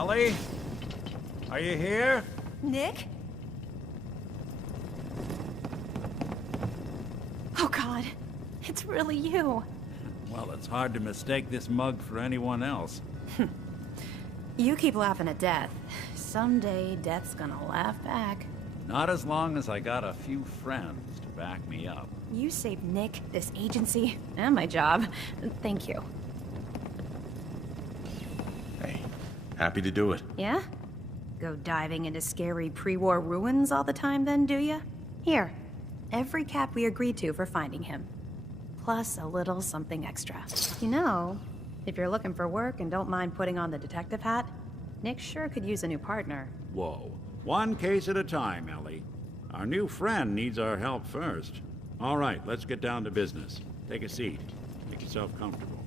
Ellie? Are you here? Nick? Oh God, it's really you. Well, it's hard to mistake this mug for anyone else. You keep laughing at death. Someday, death's gonna laugh back. Not as long as I got a few friends to back me up. You saved Nick, this agency, and my job. Thank you. Hey, happy to do it. Yeah? Go diving into scary pre-war ruins all the time then, do ya? Here, every cap we agreed to for finding him. Plus a little something extra. You know, if you're looking for work and don't mind putting on the detective hat, Nick sure could use a new partner. Whoa. One case at a time, Ellie. Our new friend needs our help first. All right, let's get down to business. Take a seat. Make yourself comfortable.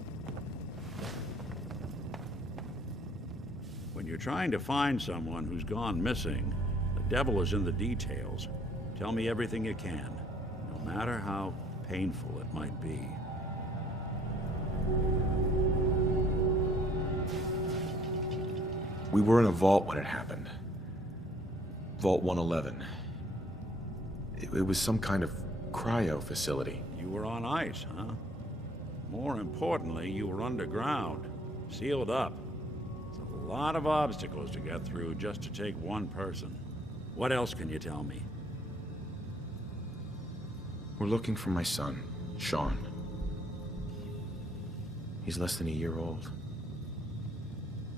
When you're trying to find someone who's gone missing, the devil is in the details. Tell me everything you can, no matter how painful it might be. We were in a vault when it happened. Vault 111. It was some kind of cryo facility. You were on ice, huh? More importantly, you were underground, sealed up. It's a lot of obstacles to get through just to take one person. What else can you tell me? We're looking for my son, Sean. He's less than a year old.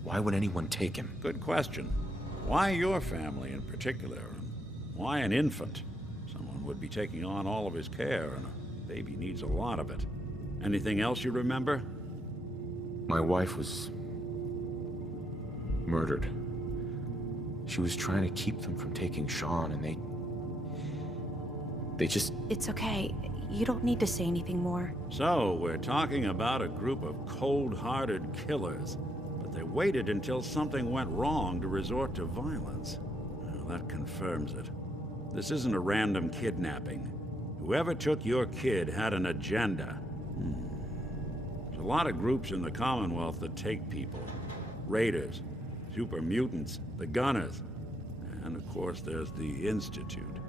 Why would anyone take him? Good question. Why your family in particular? And why an infant? Someone would be taking on all of his care, and a baby needs a lot of it. Anything else you remember? My wife was murdered. She was trying to keep them from taking Sean, and they just... It's okay. You don't need to say anything more. So, we're talking about a group of cold-hearted killers, but they waited until something went wrong to resort to violence. Well, that confirms it. This isn't a random kidnapping. Whoever took your kid had an agenda. There's a lot of groups in the Commonwealth that take people. Raiders, super mutants, the Gunners, and of course there's the Institute.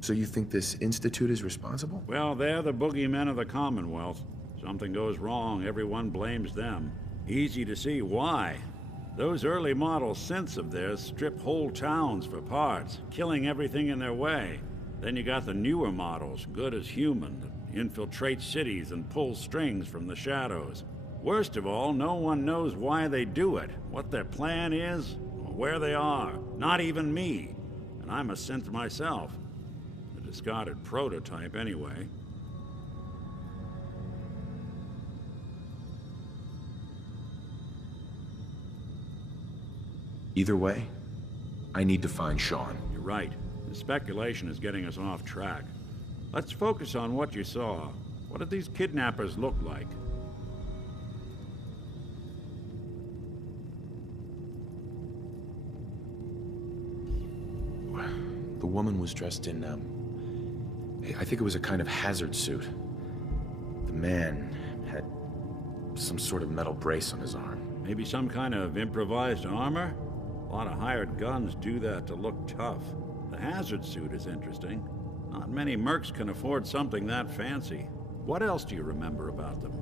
So you think this Institute is responsible? Well, they're the boogeymen of the Commonwealth. Something goes wrong, everyone blames them. Easy to see why. Those early model synths of theirs strip whole towns for parts, killing everything in their way. Then you got the newer models, good as human, that infiltrate cities and pull strings from the shadows. Worst of all, no one knows why they do it, what their plan is, or where they are. Not even me. And I'm a synth myself. A discarded prototype, anyway. Either way, I need to find Sean. You're right. The speculation is getting us off track. Let's focus on what you saw. What did these kidnappers look like? The woman was dressed in, I think it was a kind of hazard suit. The man had some sort of metal brace on his arm. Maybe some kind of improvised armor? A lot of hired guns do that to look tough. The hazard suit is interesting. Not many mercs can afford something that fancy. What else do you remember about them?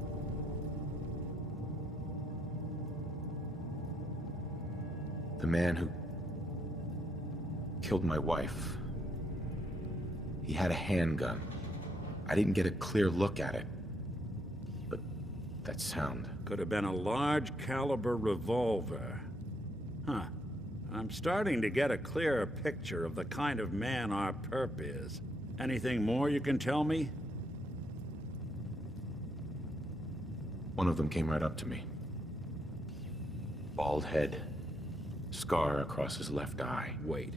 The man who killed my wife. He had a handgun. I didn't get a clear look at it. But that sound... Could have been a large caliber revolver. Huh. I'm starting to get a clearer picture of the kind of man our perp is. Anything more you can tell me? One of them came right up to me. Bald head. Scar across his left eye. Wait.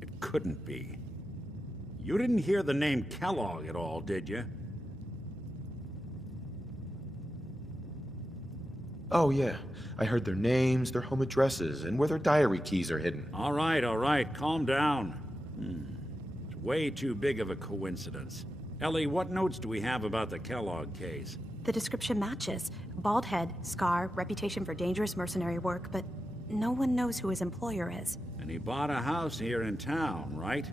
It couldn't be. You didn't hear the name Kellogg at all, did you? Oh, yeah. I heard their names, their home addresses, and where their diary keys are hidden. All right. Calm down. It's way too big of a coincidence. Ellie, what notes do we have about the Kellogg case? The description matches. Bald head, scar, reputation for dangerous mercenary work, but no one knows who his employer is. And he bought a house here in town, right?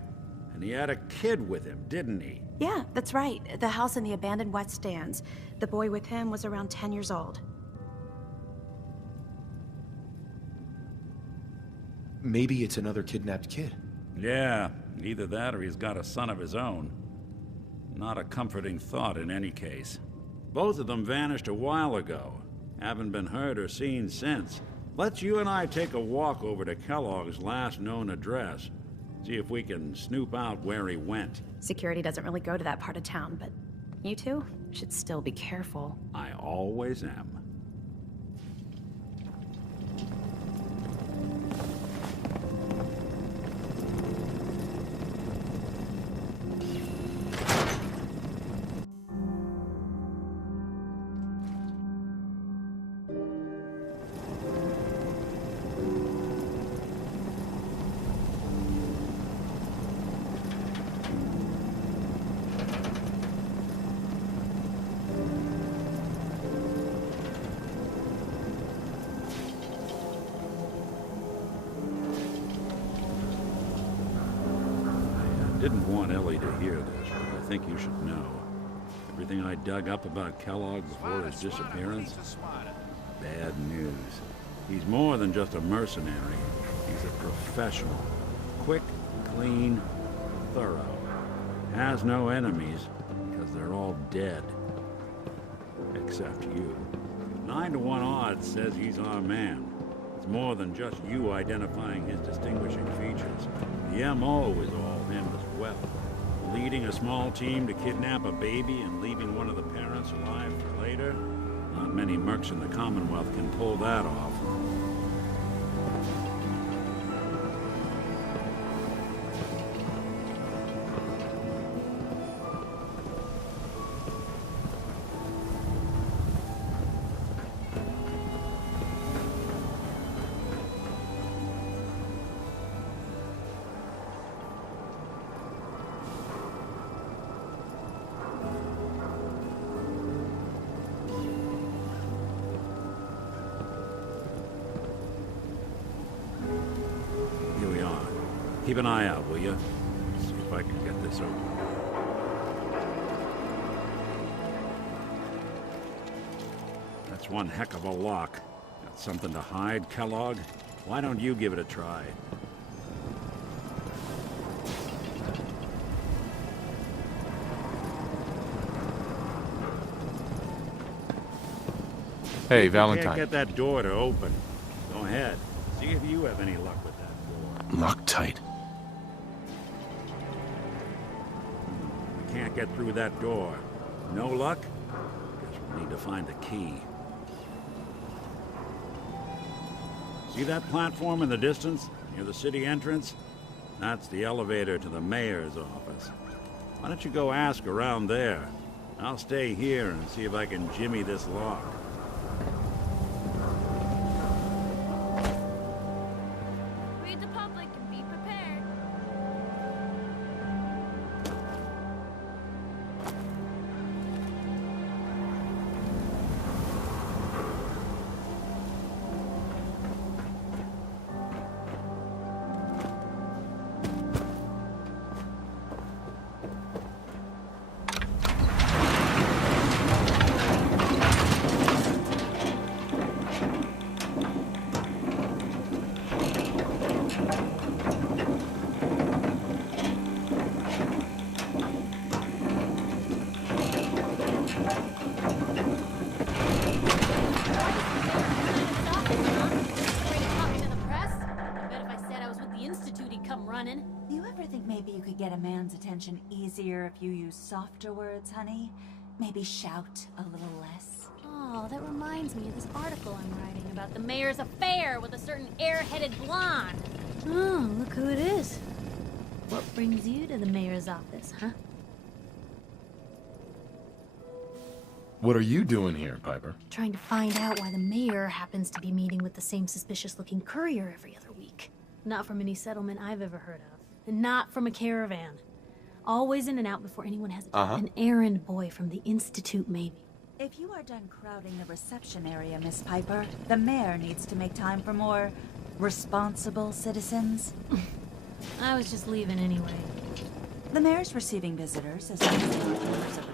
And he had a kid with him, didn't he? Yeah, that's right. The house in the abandoned West Stands. The boy with him was around 10 years old. Maybe it's another kidnapped kid. Yeah, either that or he's got a son of his own. Not a comforting thought in any case. Both of them vanished a while ago. Haven't been heard or seen since. Let's you and I take a walk over to Kellogg's last known address. See if we can snoop out where he went. Security doesn't really go to that part of town, but you two should still be careful. I always am. Didn't want Ellie to hear this, but I think you should know. Everything I dug up about Kellogg before his disappearance? Bad news. He's more than just a mercenary. He's a professional. Quick, clean, thorough. Has no enemies, because they're all dead. Except you. 9 to 1 odds says he's our man. It's more than just you identifying his distinguishing features. The MO is all him as well. Leading a small team to kidnap a baby and leaving one of the parents alive for later? Not many mercs in the Commonwealth can pull that off. Keep an eye out, will you? See if I can get this open. That's one heck of a lock. Got something to hide, Kellogg? Why don't you give it a try? Hey, Can't Valentine. get that door to open. Go ahead. See if you have any luck with that door. Locked tight. Can't get through that door. No luck? Guess we'll need to find the key. See that platform in the distance, near the city entrance? That's the elevator to the mayor's office. Why don't you go ask around there? I'll stay here and see if I can jimmy this lock. Read the public and be prepared. Do you ever think maybe you could get a man's attention easier if you use softer words, honey? Maybe shout a little less? Oh, that reminds me of this article I'm writing about the mayor's affair with a certain airheaded blonde. Oh, look who it is. What brings you to the mayor's office, huh? What are you doing here, Piper? Trying to find out why the mayor happens to be meeting with the same suspicious-looking courier every other week. Not from any settlement I've ever heard of. And not from a caravan. Always in and out before anyone has a job. An errand boy from the Institute, maybe. If you are done crowding the reception area, Miss Piper, the mayor needs to make time for more responsible citizens. I was just leaving anyway. The mayor's receiving visitors as long as they are members of the...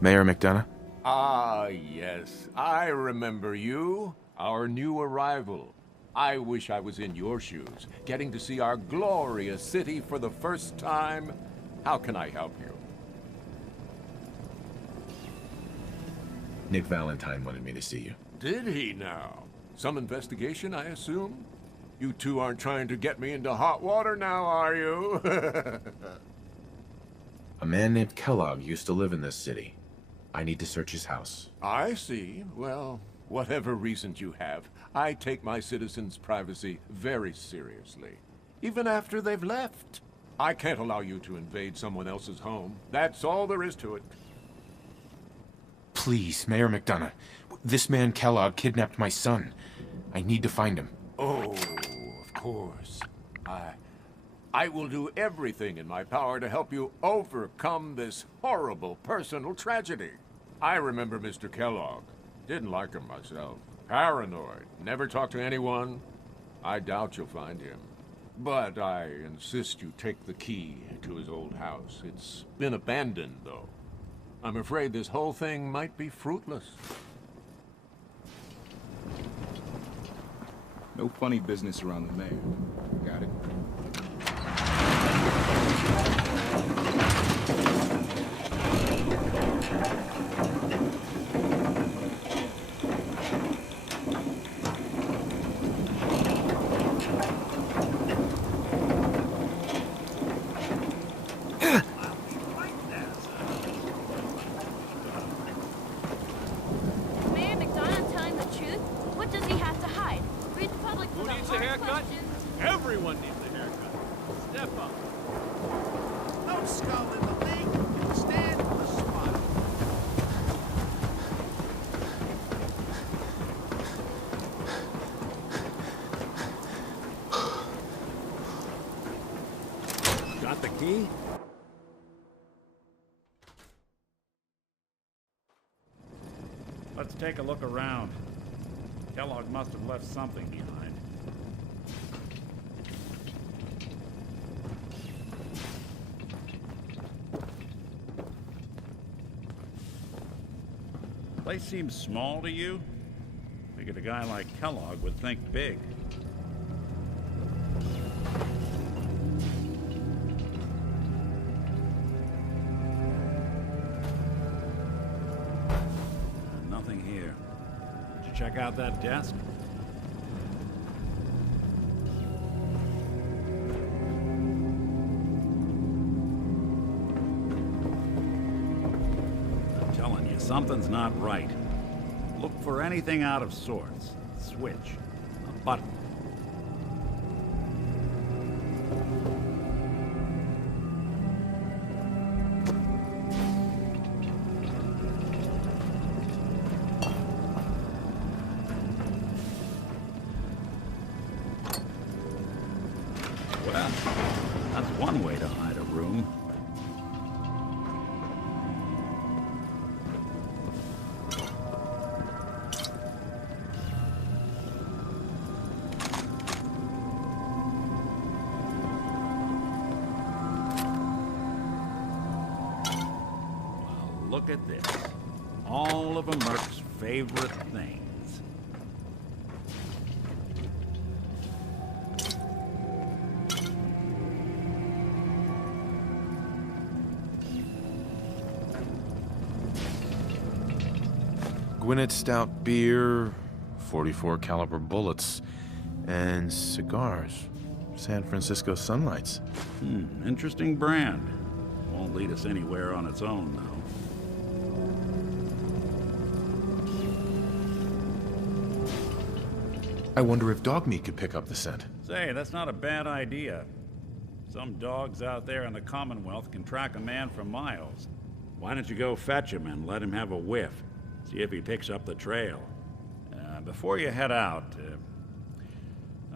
Mayor McDonough? Ah, yes. I remember you. Our new arrival. I wish I was in your shoes, getting to see our glorious city for the first time. How can I help you? Nick Valentine wanted me to see you. Did he now? Some investigation, I assume? You two aren't trying to get me into hot water now, are you? A man named Kellogg used to live in this city. I need to search his house. I see. Well, whatever reasons you have, I take my citizens' privacy very seriously. Even after they've left. I can't allow you to invade someone else's home. That's all there is to it. Please, Mayor McDonough. This man Kellogg kidnapped my son. I need to find him. Oh, of course. I will do everything in my power to help you overcome this horrible personal tragedy. I remember Mr. Kellogg. Didn't like him myself. Paranoid. Never talked to anyone. I doubt you'll find him. But I insist you take the key to his old house. It's been abandoned, though. I'm afraid this whole thing might be fruitless. No funny business around the mayor. Got it? Mayor McDonough telling the truth? What does he have to hide? Read the public for Who the needs a hard haircut? questions. Everyone needs a haircut. Step up. No skull in the league. Stand for the spot. Got the key? Let's take a look around. Kellogg must have left something behind. Place seems small to you? Figured a guy like Kellogg would think big. Nothing here. Did you check out that desk? I'm telling you, something's not right. Look for anything out of sorts. Switch. A button. Well, that's one way to hide a room. Well, look at this. All of a Merc's favorite things. Gwinnett Stout beer, 44 caliber bullets, and cigars. San Francisco Sunlights. Interesting brand. Won't lead us anywhere on its own, though. I wonder if dog meat could pick up the scent. Say, that's not a bad idea. Some dogs out there in the Commonwealth can track a man for miles. Why don't you go fetch him and let him have a whiff? See if he picks up the trail. Before you head out,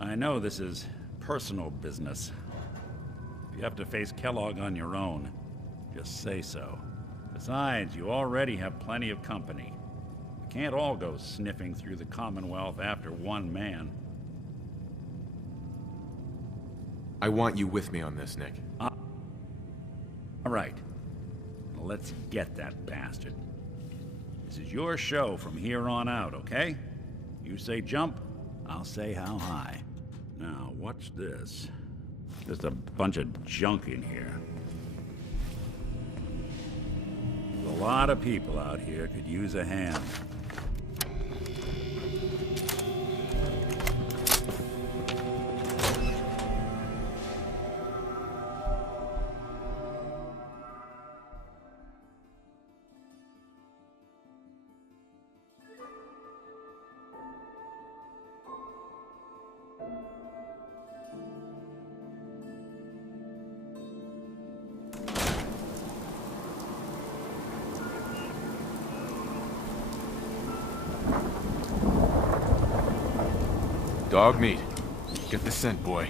I know this is personal business. If you have to face Kellogg on your own, just say so. Besides, you already have plenty of company. You can't all go sniffing through the Commonwealth after one man. I want you with me on this, Nick. All right. Well, let's get that bastard. This is your show from here on out, okay? You say jump, I'll say how high. Now, what's this? Just a bunch of junk in here. A lot of people out here could use a hand. Dog meat. Get the scent, boy.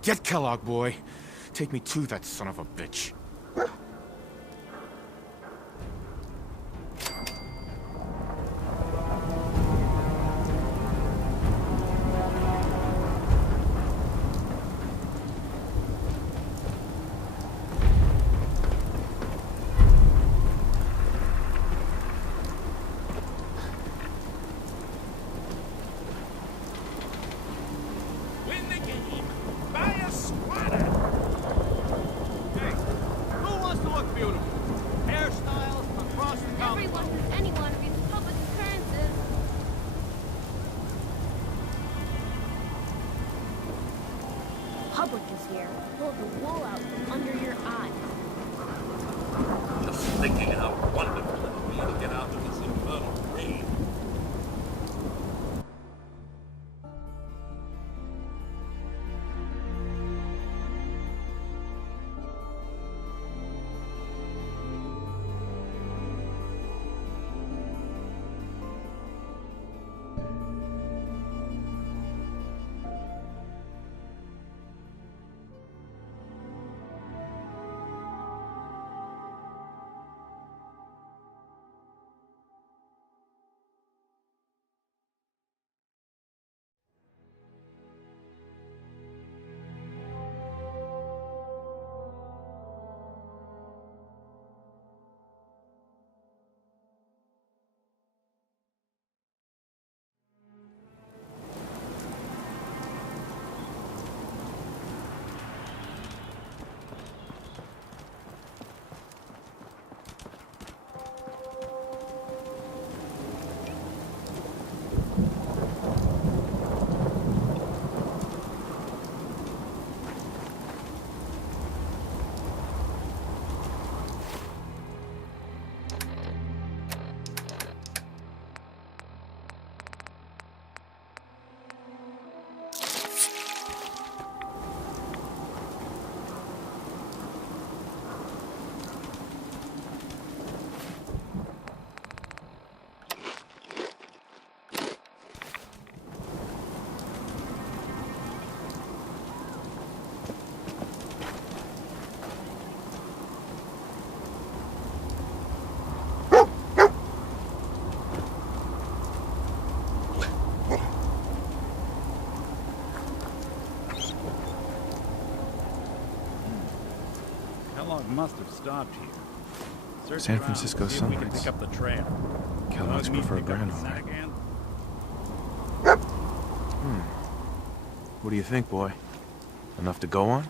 Get Kellogg, boy. Take me to that son of a bitch. Win the game. Buy a sweater. Hey, who wants to look beautiful? Hairstyles across the Everyone Commonwealth. who's anyone of these public occurrences. Public is here. Pull the wool out from under your eyes. Just thinking how wonderful it would be to get out of this infernal rain. Kellogg must have stopped here. Search San around, Francisco see if we can Sunrise. pick up the trail. Kellogg's Dog meat preferred pick up brand the owner. snack hand? What do you think, boy? Enough to go on?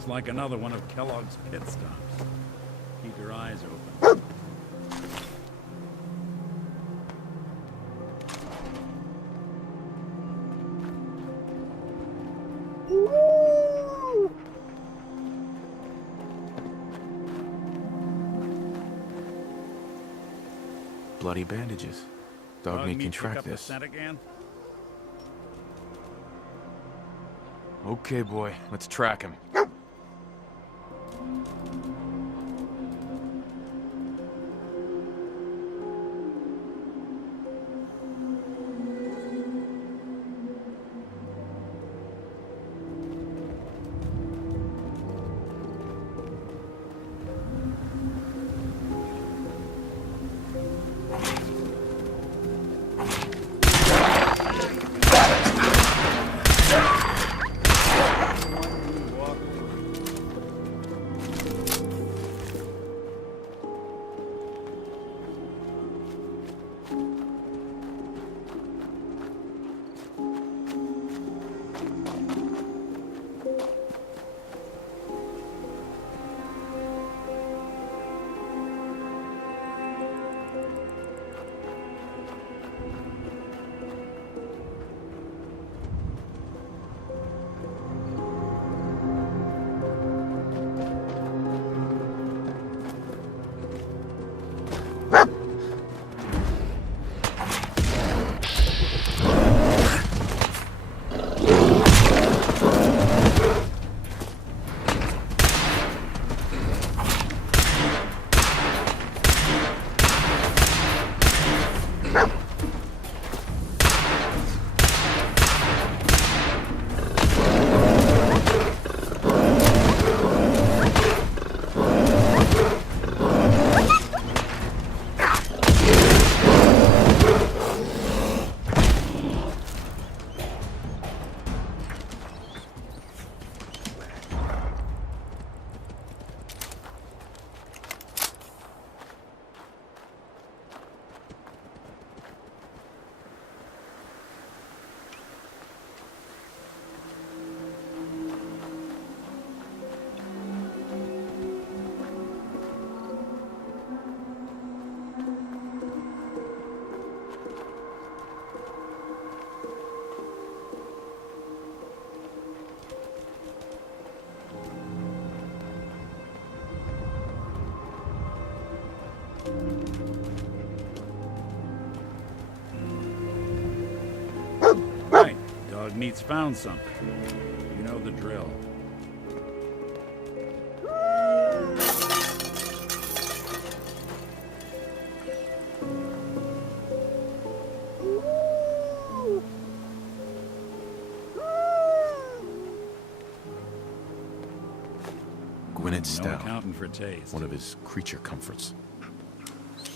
It's like another one of Kellogg's pit stops. Keep your eyes open. Bloody bandages. Dog meat can track this. Scent again? Okay, boy, let's track him. Right, dog meat's found something. You know the drill. Gwyneth No Stout. accounting for taste. One of his creature comforts.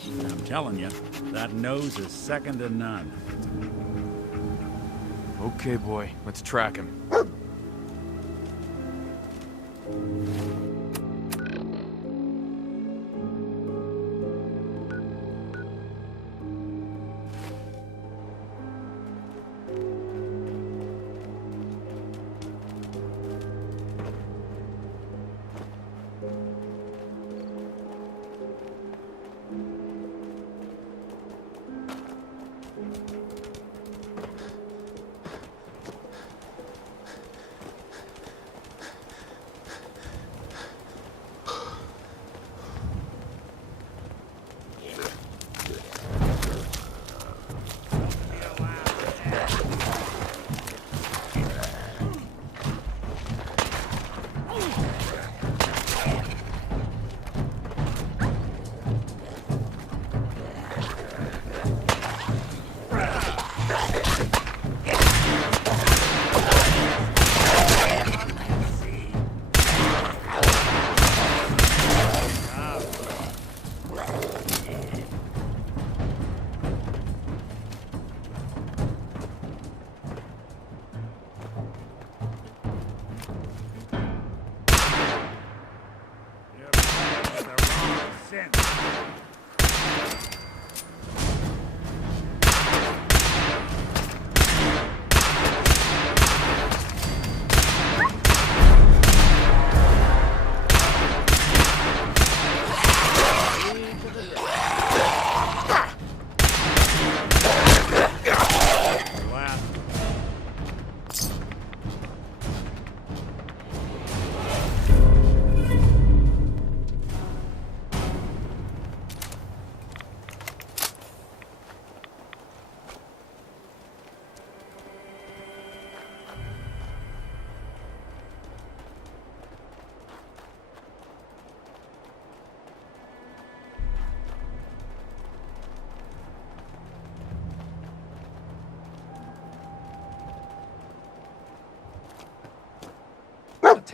I'm telling you, that nose is second to none. Okay, boy, let's track him.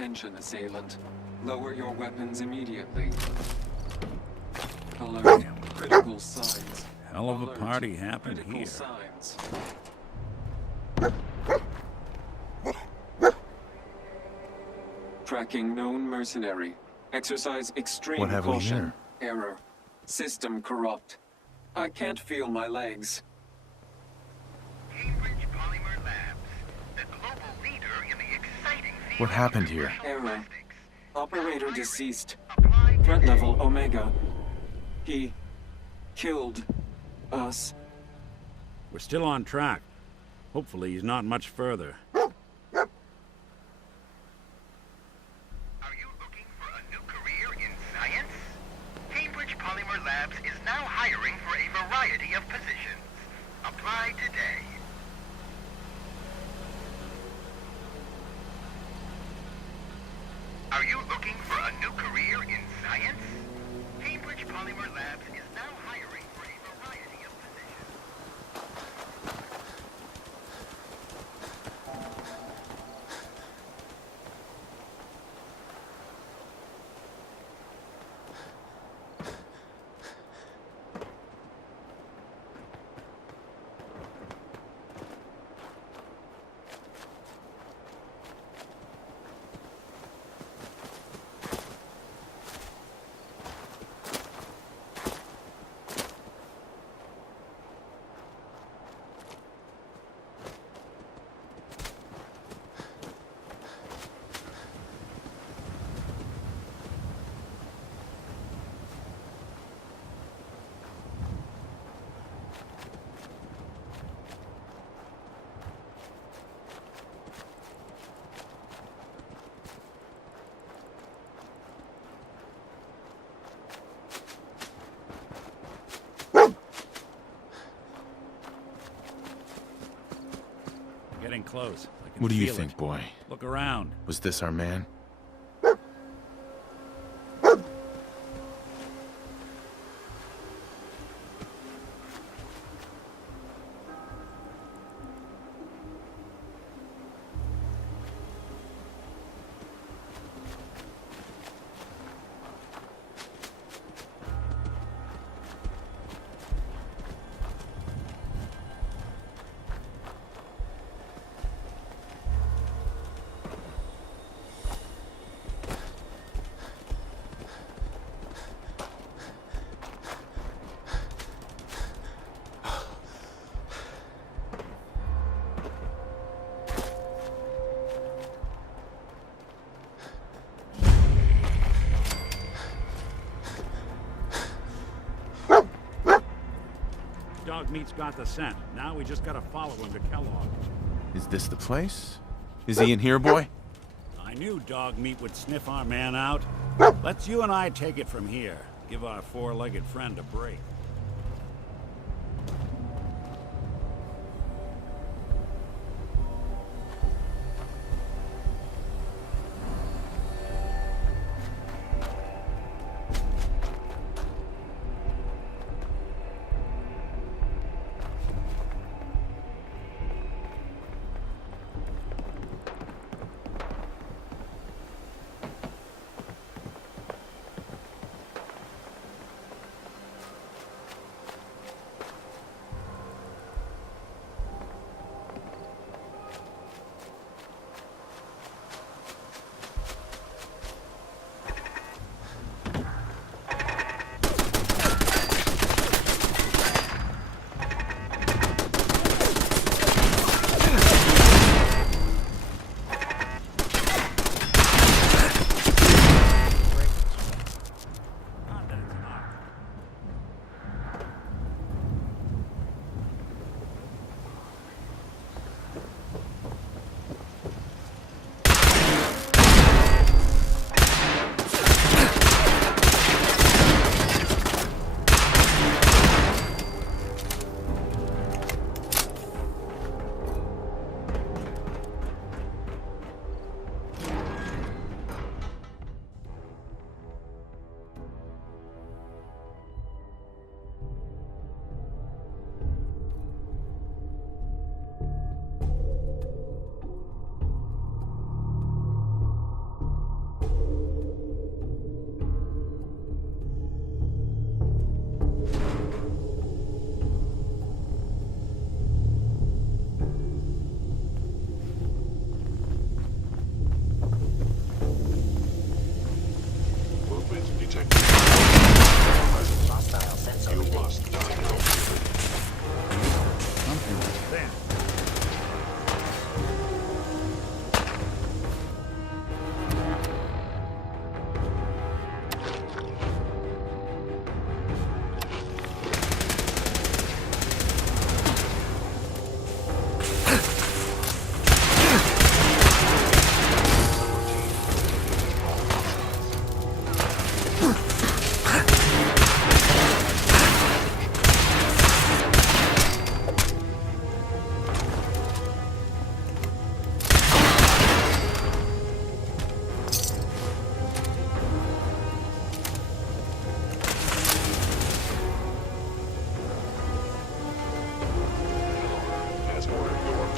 Attention, assailant. Lower your weapons immediately. Alert. Critical signs. Hell of a Alert. party happened Critical here. signs. Tracking known mercenary. Exercise extreme What have we caution. here? Error. System corrupt. I can't feel my legs. Cambridge Polymer Labs, the global leader in the exciting field What happened here? of Error. plastics. Operator deceased. Apply Threat today. level Omega. He killed us. We're still on track. Hopefully he's not much further. Are you looking for a new career in science? Cambridge Polymer Labs is now hiring for a variety of positions. Apply today. Are you looking for a new career in science? Cambridge Polymer Labs is now hiring for a variety of positions. Getting close. I can What do you feel think, it. boy? Look around. Was this our man? Dogmeat's got the scent. Now we just gotta follow him to Kellogg. Is this the place? Is he in here, boy? I knew Dogmeat would sniff our man out. Let's you and I take it from here. Give our four-legged friend a break.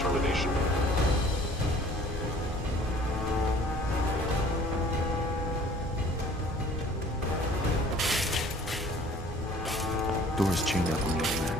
termination. Door's chained up on the other end.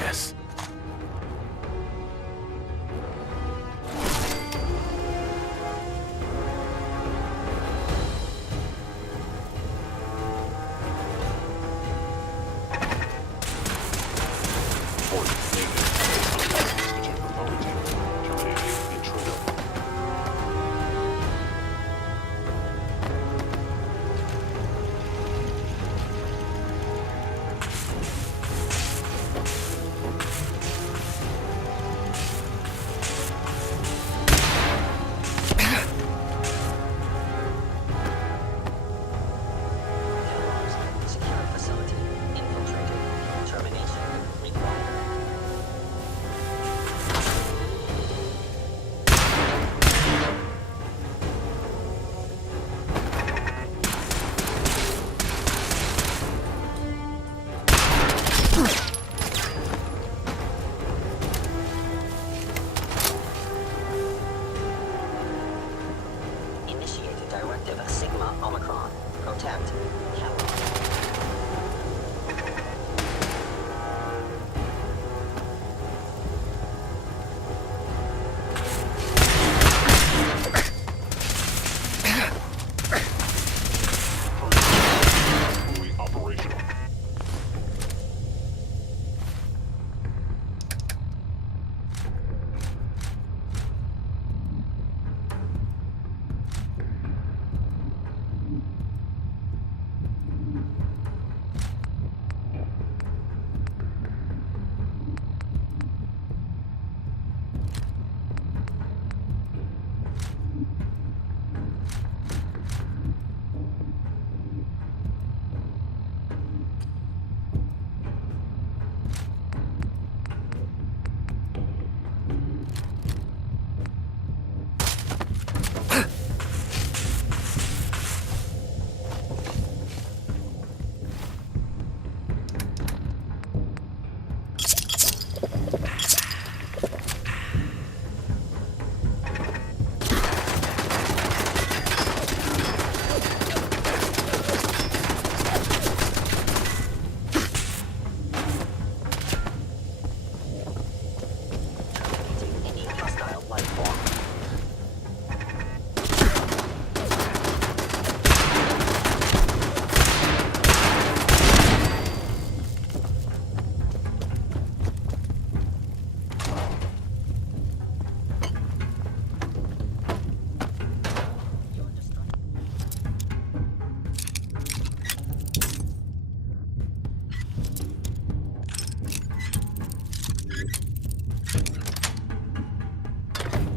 Yes.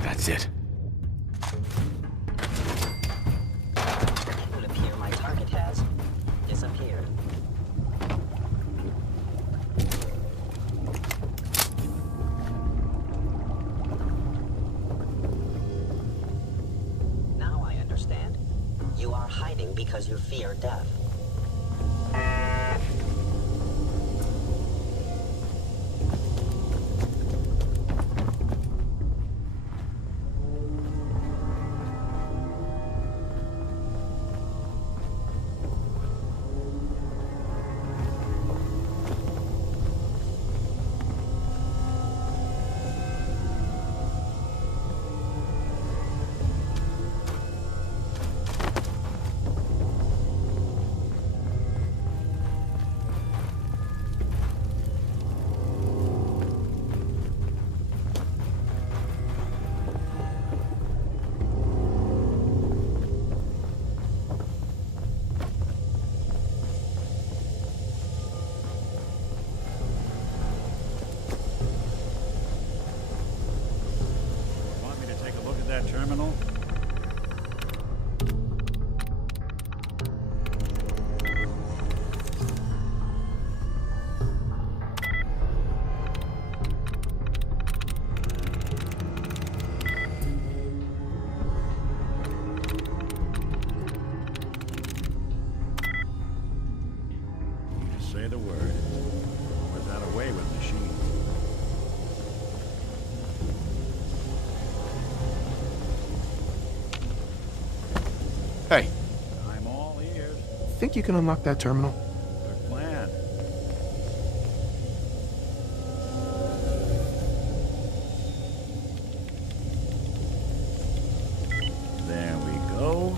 That's it. It would appear my target has disappeared. Now I understand. You are hiding because you fear death. say the word. Was that away with machines? Hey, I'm all ears. think you can unlock that terminal? Good plan. There we go.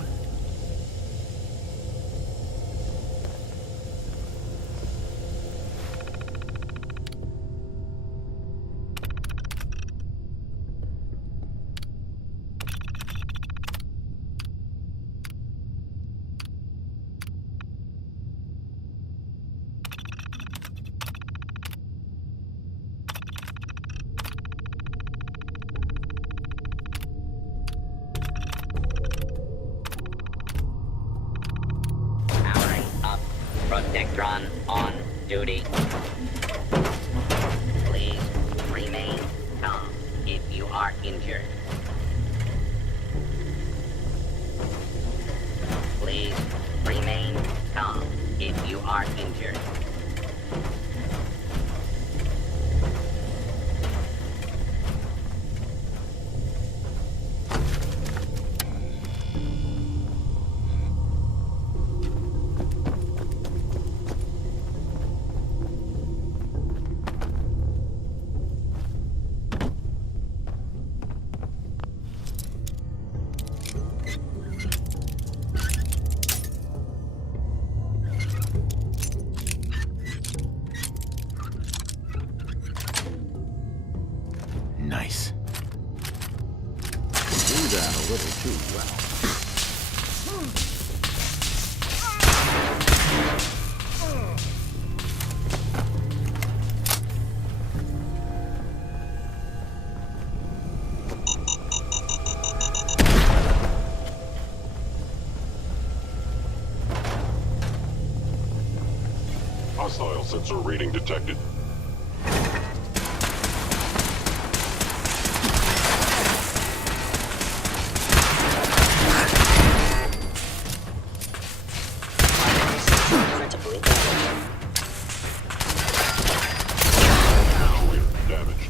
Powering up. Protectron on duty. Please remain calm if you are injured. Please remain calm if you are injured. Nice. Do that a little too well. Hostile sensor reading detected. Critically damaged. Damaged.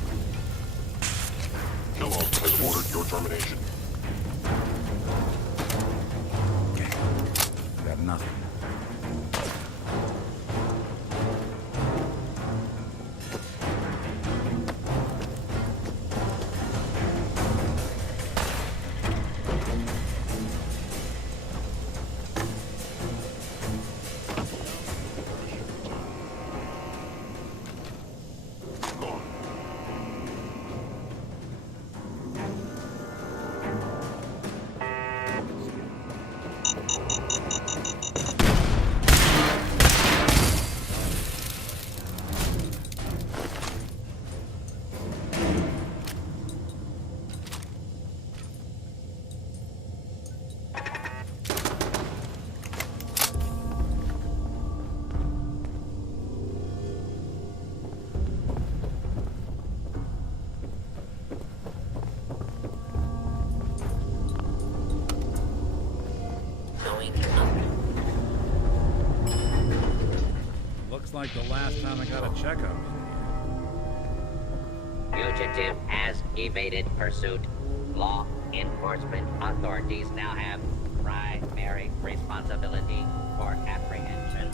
Kellogg has ordered your termination. I got nothing. Gone. Going up. Looks like the last time I got a checkup. Fugitive has evaded pursuit. Law enforcement authorities now have primary responsibility for apprehension.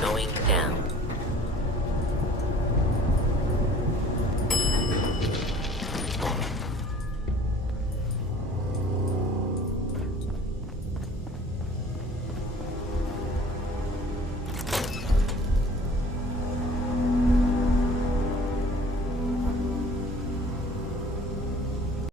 Going down.